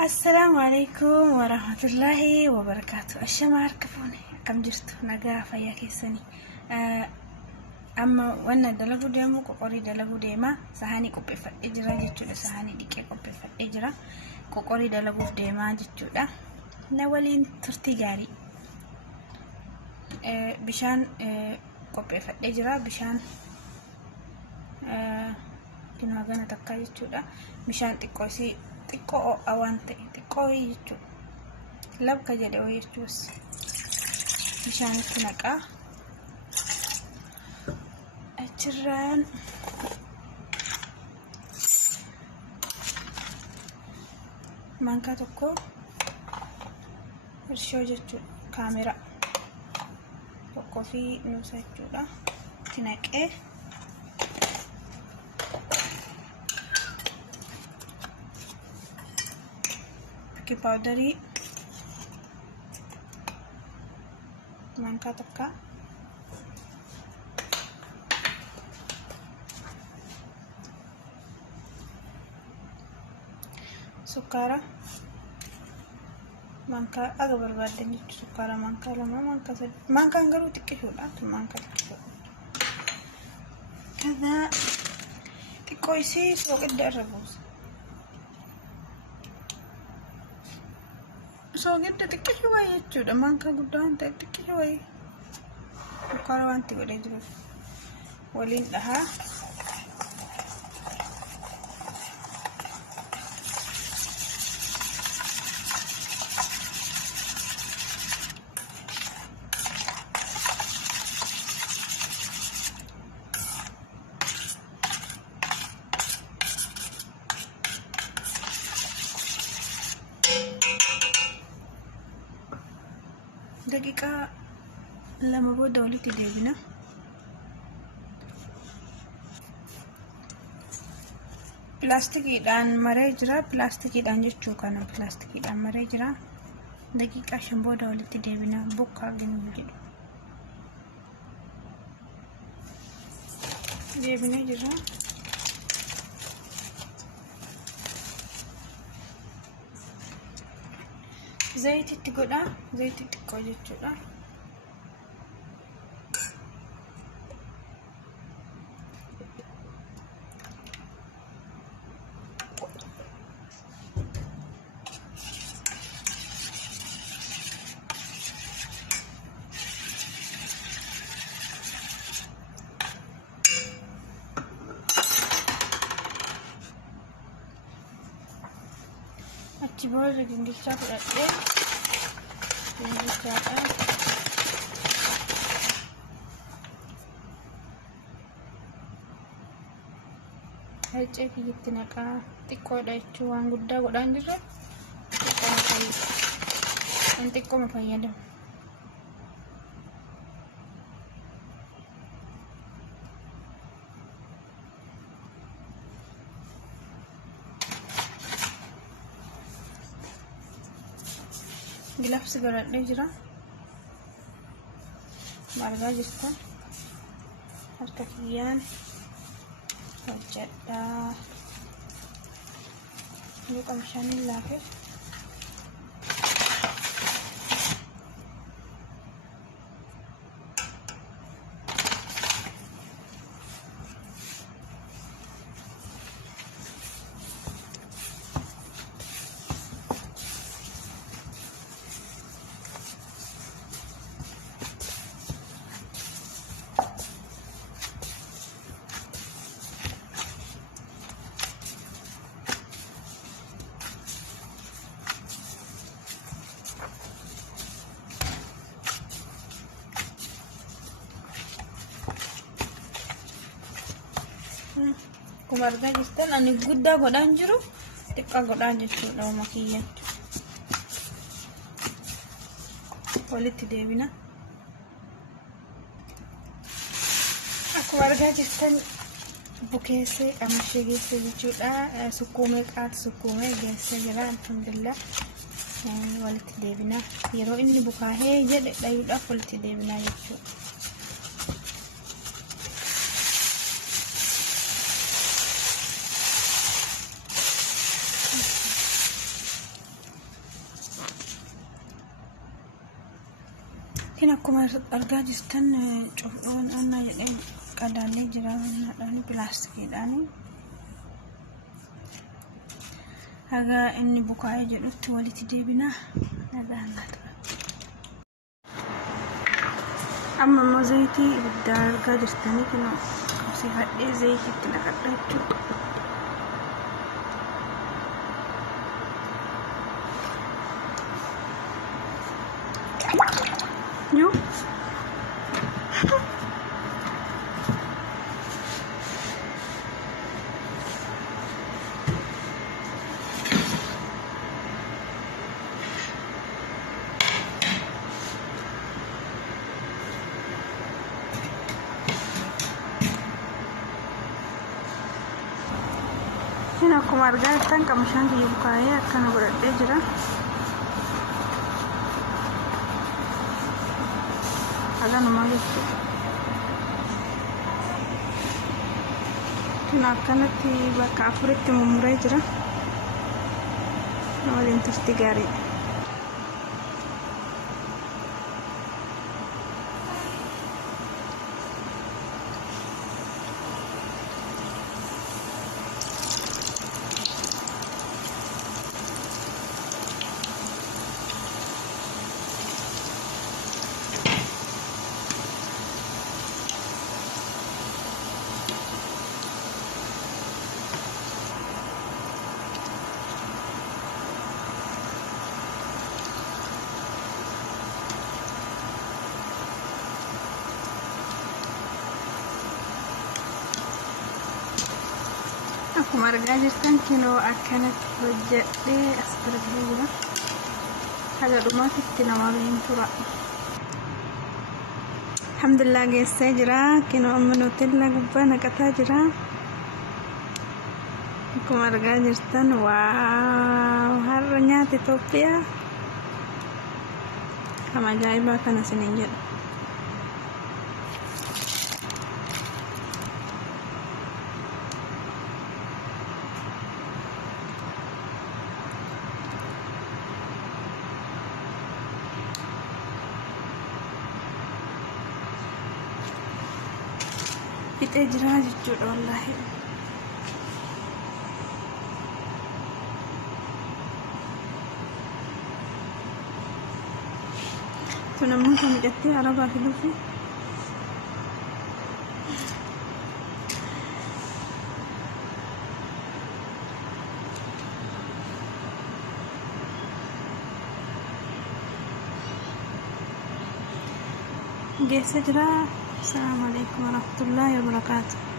السلام عليكم ورحمة الله وبركاته. الشمار كفوني كم جرت نجا فيا كيسني أما وانا دلقو ديمو كوكوري دلقو ديما سهاني كوبي فات إجرا جتودا سهاني ديكي كوبي فات إجرا كوكوري دلقو ديما جتودا نولين ترتي جاري بشان كوبي فات إجرا بشان كنا غانا تكا جتودا بشان تكوسي تكو أوانتي تكو يجتو لب كجدي ويجتوس بشان تنقا أجران مانكا تكو رشو جتو كاميرا تكو في نوسا جتودا تنقا पाउडरी मानका तक्का सुकारा मानका अगर बर्बाद देनी सुकारा मानका लमा मानका से मानका अंगरू तिक्के छोड़ा तो मानका तिक्के कदा तिक्कोई से सोके डर रबूस so gidda xiqqoo wayi jechuudha manka guddaa waan ta'e xiqqoo wayi sukkaara wanti godhee jiruuf waliin dhahaa دقيقة لما بودا وليتي ديبنا بلاستيكي دان مريجرا بلاستيكي دان جتشو كان بلاستيكي دان مريجرا دقيقة عشان بودا وليتي ديبنا بوكا جنجي ديبنا جرا زيت تقودا زيت تقودا جتشودا अच्छी बहुत जिंदगी सा करते जिंदगी सा है चेक कितना का तिक्को डाइचु वांग गुड्डा गुडान जिरे तिक्को में पाइया दम गिलाफ से गड़ने जरा मारगा जिसका harka kiyyaan hojjedhaa yoo qamshaaniin laafe kumarga jistan ani guddaa godhaan jiru xiqqaa godhaan jechuudha makiyyan walitti deebina akkuma argaa jirtan bukeessee qamashee geessee jechuudha sukkuumee qaata sukkuumee geessee jira alhamdulillah walitti deebina yeroo inni bukaahee jedhe dhayuudhaaf walitti deebina jechuudha Kina akkuma argaa jirtan cufdhuun annaa jedhee qadaadee jira naadhaanii pilaastikiidhaani. Haga inni bukaa'ee jedhutti walitti deebinaa nagaan ture. Amma immoo zayitii ibiddaa argaa jirtanii kunoo qabsiifadhee zayitiitti naqadha jechuudha. Yo. Ini akkuma argaa jirtan qamashaan kiyya bukaa'ee akkana godhadhee jira. Haganuma jechuudha. Kun akkanatti bakka afuritti mummuree jira. Waliin turtii gaariidha. Akkuma argaa jirtan kinoo akkanatti hojjedhee as argaa jira. Haga dhumaatitti nama bahin tura. Alhamdulillah geessee jira. Kinoo amma nuutilla gubbaa naqataa jira. Akkuma argaa jirtan waaw har'a nyaata Itoophiyaa kan ajaa'ibaa kana isiniin jedhu. Fixee jira jechuudha wallaahi. Tun ammoo kan midhattee arabaa filuufi. Geessee jira. Assalamu alaikum warahmatullahi wabarakatuh.